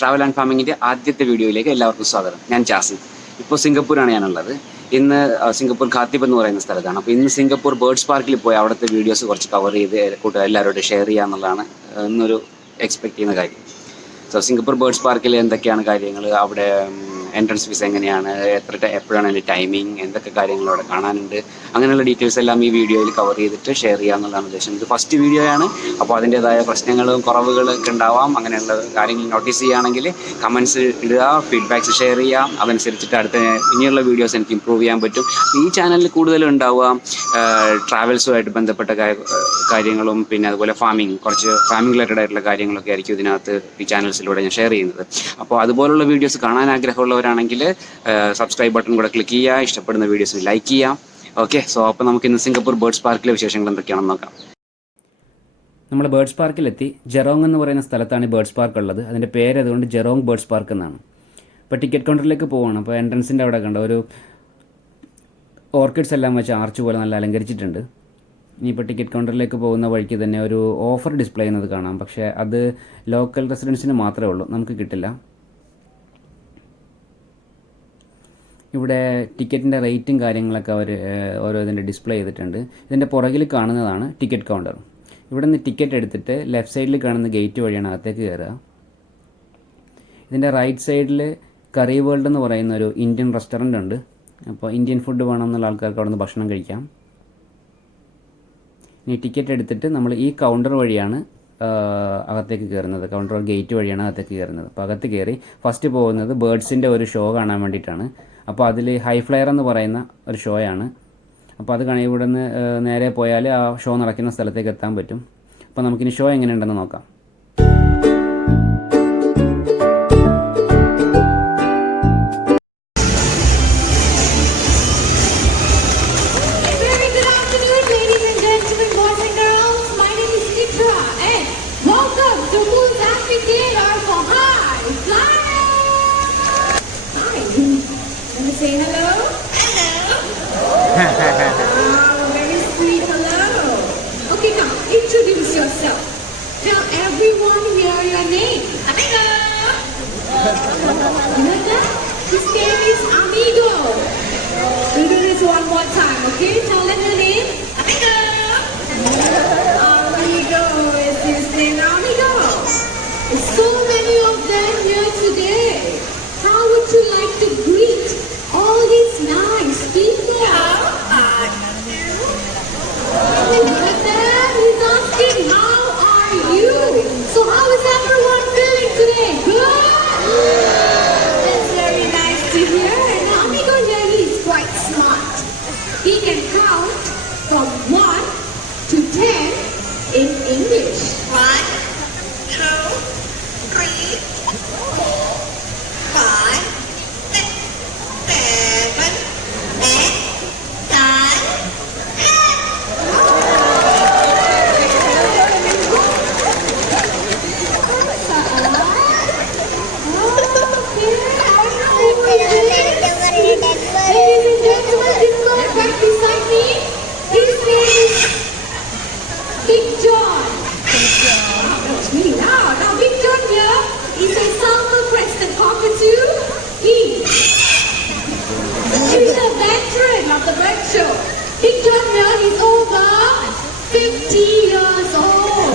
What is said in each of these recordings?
Travel and ഫാമിങ്ങിൻ്റെ ആദ്യത്തെ വീഡിയോയിലേക്ക് എല്ലാവർക്കും സ്വാഗതം. ഞാൻ ജാസിം. ഇപ്പോൾ സിംഗപ്പൂരാണ് ഞാനുള്ളത്. ഇന്ന് സിംഗപ്പൂർ ഖാത്തിബ് എന്ന് പറയുന്ന സ്ഥലത്താണ്. അപ്പോൾ ഇന്ന് സിംഗപ്പൂർ ബേർഡ്സ് പാർക്കിൽ പോയി അവിടുത്തെ വീഡിയോസ് കുറച്ച് കവർ ചെയ്ത് എല്ലാവരോടും ഷെയർ ചെയ്യുക എന്നുള്ളതാണ് ഇന്നൊരു എക്സ്പെക്ട് ചെയ്യുന്ന കാര്യം. സിംഗപ്പൂർ ബേർഡ്സ് പാർക്കിൽ എന്തൊക്കെയാണ് കാര്യങ്ങൾ, അവിടെ എൻട്രൻസ് ഫീസ് എങ്ങനെയാണ്, എപ്പോഴാണ് അതിൻ്റെ ടൈമിങ്, എന്തൊക്കെ കാര്യങ്ങൾ അവിടെ കാണാനുണ്ട്, അങ്ങനെയുള്ള ഡീറ്റെയിൽസ് എല്ലാം ഈ വീഡിയോയിൽ കവർ ചെയ്തിട്ട് ഷെയർ ചെയ്യുക എന്നുള്ളതാണ് ഉദ്ദേശം. ഇത് ഫസ്റ്റ് വീഡിയോ ആണ്, അപ്പോൾ അതിൻ്റേതായ പ്രശ്നങ്ങളും കുറവുകളൊക്കെ ഉണ്ടാവാം. അങ്ങനെയുള്ള കാര്യങ്ങൾ നോട്ടീസ് ചെയ്യുകയാണെങ്കിൽ കമൻസ് ഇടുക, ഫീഡ്ബാക്ക്സ് ഷെയർ ചെയ്യാം. അതനുസരിച്ചിട്ട് ഇനിയുള്ള വീഡിയോസ് എനിക്ക് ഇമ്പ്രൂവ് ചെയ്യാൻ പറ്റും. ഈ ചാനലിൽ കൂടുതലും ഉണ്ടാവുക ട്രാവൽസുമായിട്ട് ബന്ധപ്പെട്ട കാര്യങ്ങളും പിന്നെ അതുപോലെ കുറച്ച് ഫാമിംഗ് റിലേറ്റഡ് ആയിട്ടുള്ള കാര്യങ്ങളൊക്കെ ആയിരിക്കും ഇതിനകത്ത് ഈ ചാനൽസിലൂടെ ഞാൻ ഷെയർ ചെയ്യുന്നത്. അപ്പോൾ അതുപോലുള്ള വീഡിയോസ് കാണാൻ ആഗ്രഹമുള്ളവരാണെങ്കിൽ സബ്സ്ക്രൈബ് ബട്ടൺ കൂടെ ക്ലിക്ക് ചെയ്യുക, ഇഷ്ടപ്പെടുന്ന വീഡിയോസ് ലൈക്ക് ചെയ്യാം. ഓക്കെ, അപ്പോൾ നമുക്ക് ഇന്ന് സിംഗപ്പൂർ ബേർഡ്സ് പാർക്കിലെ വിശേഷങ്ങൾ എന്തൊക്കെയാണെന്ന് നോക്കാം. നമ്മൾ ബേർഡ്സ് പാർക്കിലെത്തി. ജെറോങ് എന്ന് പറയുന്ന സ്ഥലത്താണ് ബേർഡ്സ് പാർക്ക് ഉള്ളത്. അതിൻ്റെ പേര് അതുകൊണ്ട് ജെറോങ് ബേർഡ്സ് പാർക്ക് എന്നാണ്. ഇപ്പോൾ ടിക്കറ്റ് കൗണ്ടറിലേക്ക് പോവുകയാണ്. അപ്പോൾ എൻട്രൻസിൻ്റെ അവിടെ കണ്ട ഒരു ഓർക്കിഡ്സ് എല്ലാം വെച്ച് ആർച്ച് പോലെ നല്ല അലങ്കരിച്ചിട്ടുണ്ട്. ഇനിയിപ്പോൾ ടിക്കറ്റ് കൗണ്ടറിലേക്ക് പോകുന്ന വഴിക്ക് തന്നെ ഒരു ഓഫർ ഡിസ്പ്ലേ ചെയ്യുന്നത് കാണാം. പക്ഷേ അത് ലോക്കൽ റെസിഡൻസിന് മാത്രമേ ഉള്ളൂ, നമുക്ക് കിട്ടില്ല. ഇവിടെ ടിക്കറ്റിൻ്റെ റേറ്റും കാര്യങ്ങളൊക്കെ അവർ ഓരോ ഇതിൻ്റെ ഡിസ്പ്ലേ ചെയ്തിട്ടുണ്ട്. ഇതിൻ്റെ പുറകിൽ കാണുന്നതാണ് ടിക്കറ്റ് കൗണ്ടർ. ഇവിടെ നിന്ന് ടിക്കറ്റ് എടുത്തിട്ട് ലെഫ്റ്റ് സൈഡിൽ കാണുന്ന ഗേറ്റ് വഴിയാണ് അകത്തേക്ക് കയറുക. ഇതിൻ്റെ റൈറ്റ് സൈഡിൽ കറി വേൾഡ് എന്ന് പറയുന്ന ഒരു ഇന്ത്യൻ റെസ്റ്റോറൻ്റ് ഉണ്ട്. അപ്പോൾ ഇന്ത്യൻ ഫുഡ് വേണമെന്നുള്ള ആൾക്കാർക്ക് അവിടെ നിന്ന് ഭക്ഷണം കഴിക്കാം. ഇനി ടിക്കറ്റ് എടുത്തിട്ട് നമ്മൾ ഈ കൗണ്ടർ വഴിയാണ് അകത്തേക്ക് കയറുന്നത്. കൗണ്ടർ ഗേറ്റ് വഴിയാണ് അകത്തേക്ക് കയറുന്നത്. അപ്പോൾ അകത്ത് കയറി ഫസ്റ്റ് പോകുന്നത് ബേർഡ്സിൻ്റെ ഒരു ഷോ കാണാൻ വേണ്ടിയിട്ടാണ്. അപ്പോൾ അതിൽ ഹൈ ഫ്ലയർ എന്ന് പറയുന്ന ഒരു ഷോയാണ്. അപ്പോൾ അത് ഇവിടെ നിന്ന് നേരെ പോയാൽ ആ ഷോ നടക്കുന്ന സ്ഥലത്തേക്ക് എത്താൻ പറ്റും. അപ്പോൾ നമുക്കിനി ഷോ എങ്ങനെയുണ്ടെന്ന് നോക്കാം. Say hello. Hello. Very sweet hello. Okay, now introduce yourself. Tell everyone here your name. Amigo. You like that? His name is Amigo. We'll do this one more time, okay? Tell them your name. Amigo. Amigo is his name. Amigo. There's so many of them here today. How would you like to greet all these nice people? Look at that. He's asking, how are you? So how is everyone feeling today? Good? That's very nice to hear. And Amigo here, he's quite smart. He can count from 1 to 10 in English. 1, 2, 3, 4, 5, 6, 7, 8, 9, 10. Ladies and gentlemen, this one right beside me, his name is Big John. That's me now. Now Big John here is a Southern Crescent cockatoo. He's a veteran of the bird show. Big John here is over 50 years old.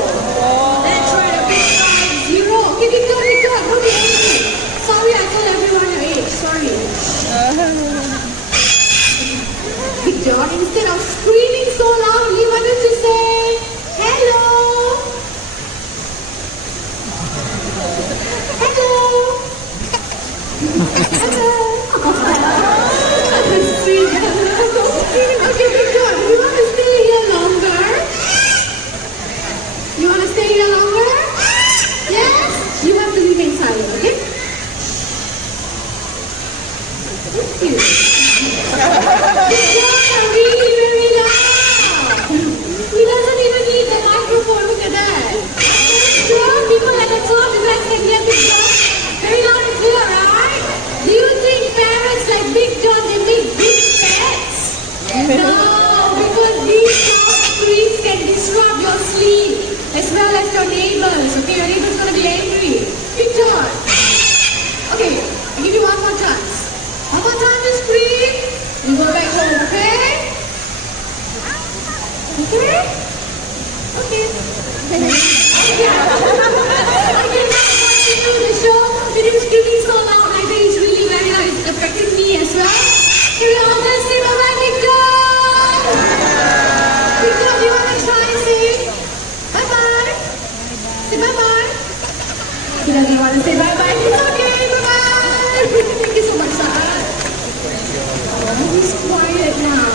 Veteran of Big John is Jurong. Okay, Big John, don't be angry. Sorry, I told everyone your age. Sorry. Big John, instead of screaming so loudly, why don't you say hello? Hello. Hello. Sweet. Okay, Big John, you want to stay here longer? Okay? Okay. Okay, now continue the show. It is screaming so loud, I think it's really very loud. It's affecting me as well. Can we all just say bye-bye, Victor? Victor, do you want to try and say bye-bye? Say bye-bye. He doesn't want to say bye-bye. It's okay, bye-bye. Thank you so much, sir. He's quiet now.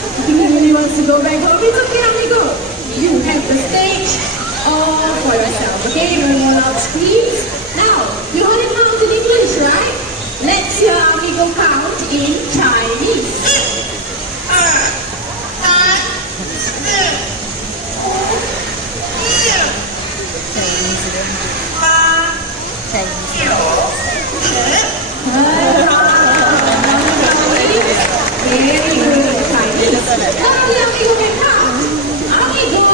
I think he really wants to go back home. It's okay, amigo. You have the stage all for yourself, okay? No more loud screams. Now, you only count in English, right? Let's hear amigo count in Chinese. Very good, Chinese. Now the amigo can count. Amigo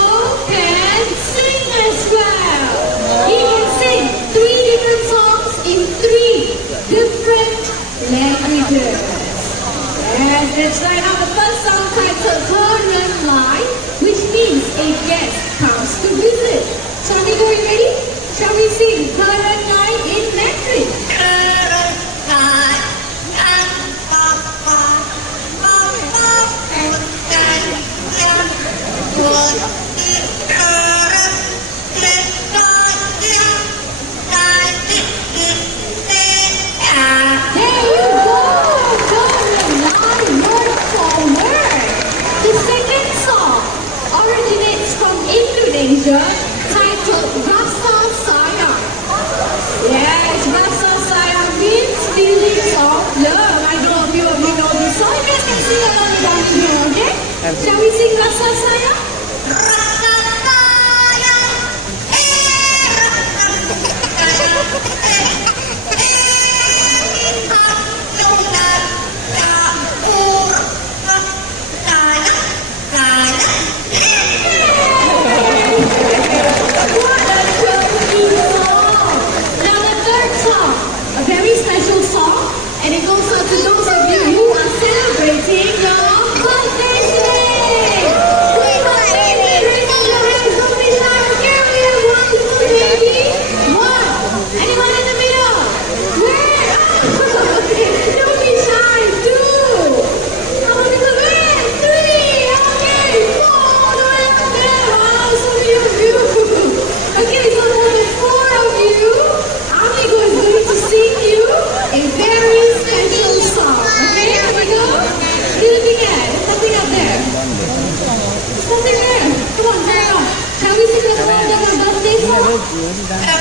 can sing as well. He can sing 3 different songs in 3 different languages. Yes, that's right. Now the first song titled Korean Line, which means a guest comes to visit. So amigo, are you ready? Shall we sing Korean Line in Mandarin? There you go! Korean Line, word for word. The second song originates from Indonesia, titled Rasa Sayang. Yes, Rasa Sayang means feelings of love. I know a few of you know this song. You guys can sing along with me, okay? Shall we sing Rasa Sayang? What a chunky song! Now the third song, a very special song, and it goes out to those of you who are celebrating your birthday today. We must raise your hands, somebody shout, okay, we have 1, 2, maybe 1. Anyone in the middle? Where? Oh, okay, don't be shy. 2. How many people? Where? 3. Okay, 4. All the way up there. Wow, so many of you. Okay, so more than 4 of you, amigo is going to sing you a very special song. Okay, amigo? What are you looking at? There's something up there. There's something there. Come on, turn it on. Shall we sing the birthday song?